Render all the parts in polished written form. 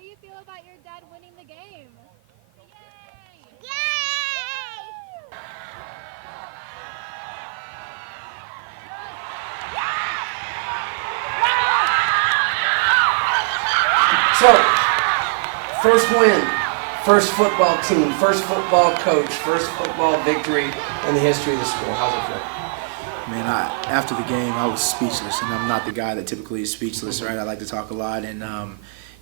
do you feel about your dad winning the game? So, first win, first football team, first football coach, first football victory in the history of the school. How's it feel? Man, after the game, I was speechless, and I'm not the guy that typically is speechless, right? I like to talk a lot, and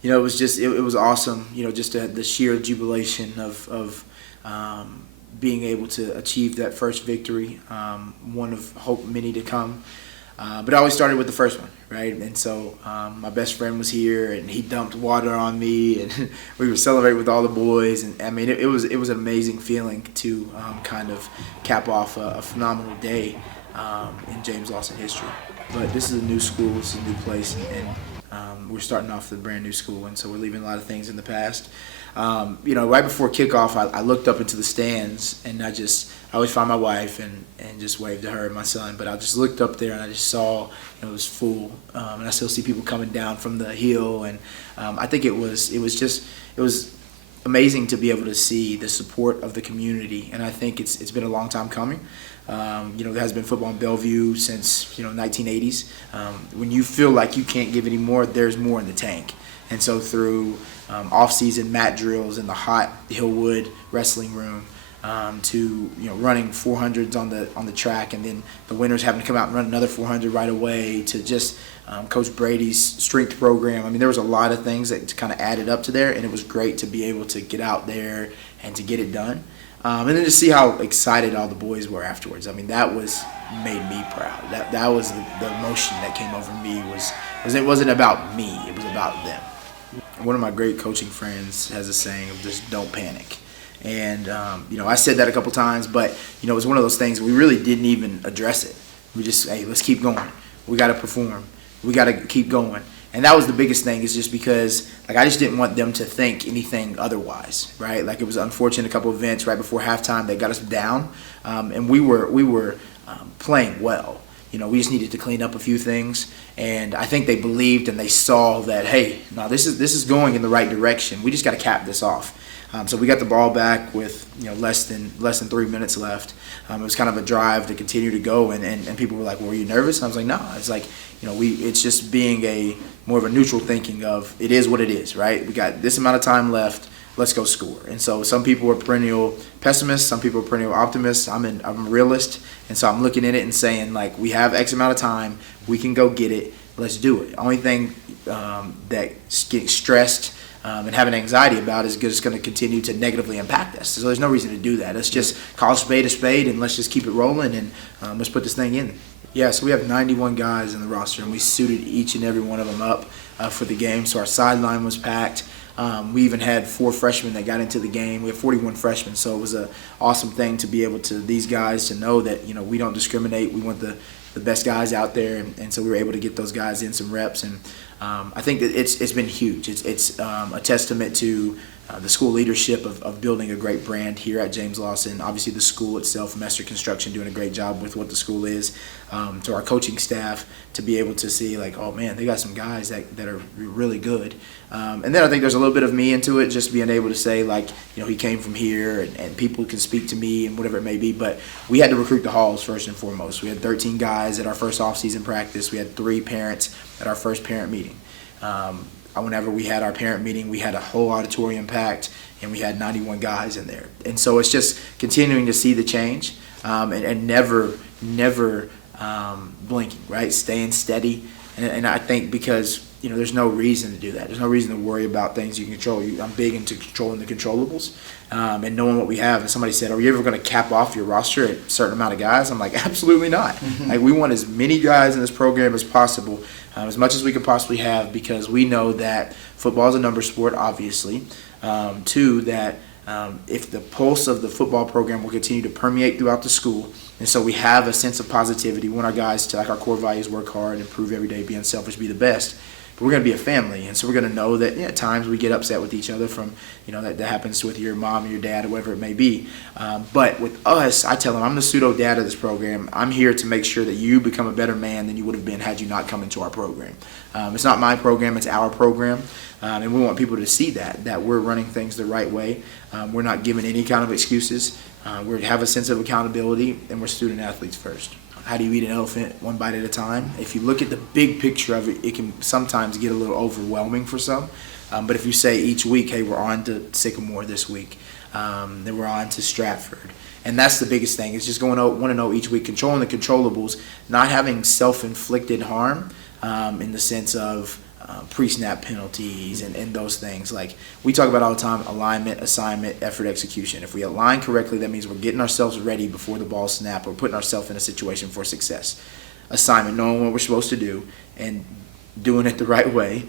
it was just it was awesome, just the sheer jubilation of being able to achieve that first victory, one of hope many to come. But I always started with the first one, right? And so my best friend was here, and he dumped water on me, and we were celebrating with all the boys. And I mean, it was an amazing feeling to kind of cap off a phenomenal day in James Lawson history. But this is a new school, this is a new place, and we're starting off with a brand new school, and so we're leaving a lot of things in the past. Right before kickoff, I looked up into the stands, and I always find my wife and just waved to her and my son. But I just looked up there, and I just saw it was full, and I still see people coming down from the hill, and I think it was amazing to be able to see the support of the community, and I think it's been a long time coming. There has been football in Bellevue since 1980s. When you feel like you can't give any more, there's more in the tank. And so through off-season mat drills in the hot Hillwood wrestling room, to running 400s on the track, and then the winners having to come out and run another 400 right away, to just Coach Brady's strength program. I mean, there was a lot of things that kind of added up to there, and it was great to be able to get out there and to get it done. And then to see how excited all the boys were afterwards. I mean, that made me proud. That was the emotion that came over me. Was it wasn't about me, it was about them. One of my great coaching friends has a saying of just don't panic. And, I said that a couple times, but, it was one of those things we really didn't even address it. We just, hey, let's keep going. We got to perform. We got to keep going. And that was the biggest thing, is just because, I just didn't want them to think anything otherwise, right? It was unfortunate, a couple events right before halftime that got us down, and we were playing well. We just needed to clean up a few things, and I think they believed and they saw that, hey, no, this is going in the right direction. We just got to cap this off. So we got the ball back with less than 3 minutes left. It was kind of a drive to continue to go, and people were like, well, "Were you nervous?" And I was like, "No." It's like it's just being more of a neutral thinking of it is what it is, right? We got this amount of time left. Let's go score. And so some people are perennial pessimists, some people are perennial optimists. I'm a realist, and so I'm looking at it and saying, we have X amount of time, we can go get it. Let's do it. The only thing that getting stressed and having anxiety about is just going to continue to negatively impact us. So there's no reason to do that. Let's just call a spade, and let's just keep it rolling, and let's put this thing in. Yeah, so we have 91 guys in the roster, and we suited each and every one of them up for the game. So our sideline was packed. We even had 4 freshmen that got into the game. We have 41 freshmen, so it was an awesome thing to be able to these guys to know that we don't discriminate. We want the best guys out there, and so we were able to get those guys in some reps, and I think that it's been huge. It's a testament to the school leadership of building a great brand here at James Lawson. Obviously, the school itself, Messer Construction, doing a great job with what the school is. To our coaching staff, to be able to see oh man, they got some guys that are really good. And then I think there's a little bit of me into it, just being able to say he came from here, and people can speak to me and whatever it may be. But we had to recruit the halls first and foremost. We had 13 guys at our first off-season practice. We had 3 parents at our first parent meeting. Whenever we had our parent meeting, we had a whole auditorium packed, and we had 91 guys in there. And so it's just continuing to see the change, and never blinking, right? Staying steady. And I think because there's no reason to do that. There's no reason to worry about things you can control. I'm big into controlling the controllables, and knowing what we have. And somebody said, "Are you ever going to cap off your roster at a certain amount of guys?" I'm like, absolutely not. We want as many guys in this program as possible, as much as we could possibly have, because we know that football is a number sport, obviously. Two, that if the pulse of the football program will continue to permeate throughout the school, and so we have a sense of positivity. We want our guys to, our core values, work hard, improve every day, be unselfish, be the best. but we're going to be a family. And so we're going to know that at times we get upset with each other from, that happens with your mom or your dad or whatever it may be. But with us, I tell them, I'm the pseudo dad of this program. I'm here to make sure that you become a better man than you would have been had you not come into our program. It's not my program, it's our program. And we want people to see that we're running things the right way. We're not giving any kind of excuses. We have a sense of accountability, and we're student athletes first. How do you eat an elephant? One bite at a time. If you look at the big picture of it, it can sometimes get a little overwhelming for some. But if you say each week, hey, we're on to Sycamore this week, then we're on to Stratford. And that's the biggest thing, is just want to know each week, controlling the controllables, not having self-inflicted harm in the sense of pre-snap penalties and those things. Like we talk about all the time, alignment, assignment, effort, execution. If we align correctly, that means we're getting ourselves ready before the ball snap or putting ourselves in a situation for success. Assignment, knowing what we're supposed to do and doing it the right way.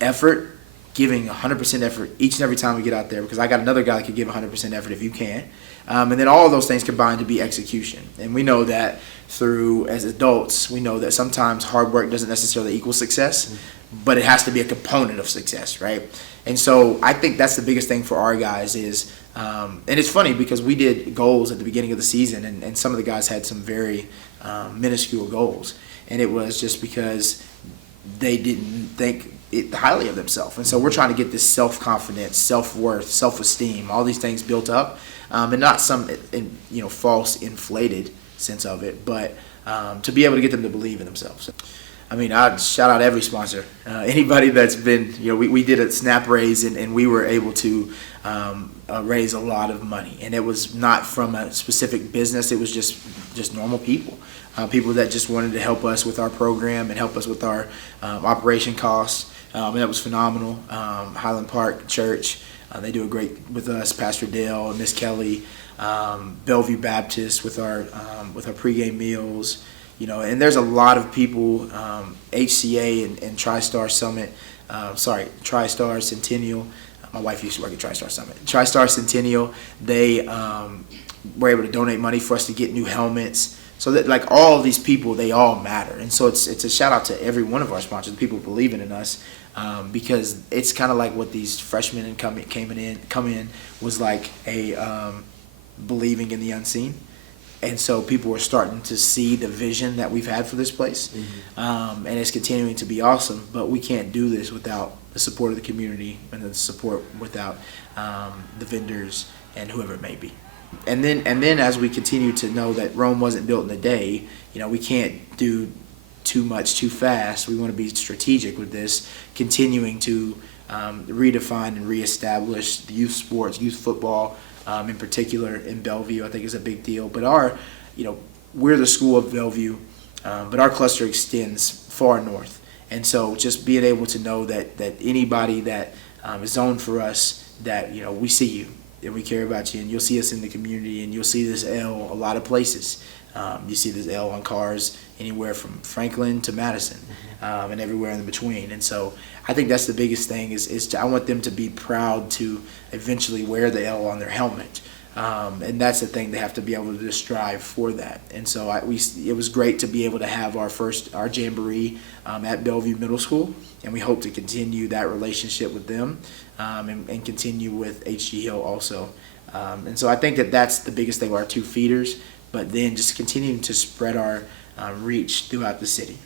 Effort, giving 100% effort each and every time we get out there, because I got another guy that could give 100% effort if you can. And then all of those things combined to be execution. And we know that as adults, we know that sometimes hard work doesn't necessarily equal success, but it has to be a component of success, right? And so I think that's the biggest thing for our guys is, and it's funny because we did goals at the beginning of the season, and some of the guys had some very minuscule goals. And it was just because they didn't think highly of themselves. And so we're trying to get this self-confidence, self-worth, self-esteem, all these things built up, and not some false inflated sense of it, but to be able to get them to believe in themselves. I mean, I'd shout out every sponsor. Anybody that's been, we did a snap raise and we were able to raise a lot of money. And it was not from a specific business. It was just normal people. People that just wanted to help us with our program and help us with our operation costs. And that was phenomenal. Highland Park Church, they do a great with us. Pastor Dale and Miss Kelly, Bellevue Baptist with our pregame meals. And there's a lot of people, HCA and TriStar Summit, TriStar Centennial. My wife used to work at TriStar Summit. TriStar Centennial, they were able to donate money for us to get new helmets. So that like all of these people, they all matter. And so it's a shout out to every one of our sponsors, people believing in us, because it's kind of like what these freshmen come in was like a believing in the unseen. And so people are starting to see the vision that we've had for this place. Mm-hmm. And it's continuing to be awesome, but we can't do this without the support of the community and the support without the vendors and whoever it may be. And then as we continue to know that Rome wasn't built in a day, we can't do too much too fast. We want to be strategic with this, continuing to redefine and reestablish the youth sports, youth football, in particular in Bellevue, I think is a big deal. But we're the school of Bellevue, but our cluster extends far north. And so just being able to know that anybody that is zoned for us, that, we see you and we care about you, and you'll see us in the community, and you'll see this L a lot of places. You see this L on cars anywhere from Franklin to Madison, and everywhere in between. And so I think that's the biggest thing is I want them to be proud to eventually wear the L on their helmet. And that's the thing, they have to be able to just strive for that. And so it was great to be able to have our Jamboree at Bellevue Middle School, and we hope to continue that relationship with them and continue with HG Hill also. And so I think that's the biggest thing with our two feeders, but then just continuing to spread our reach throughout the city.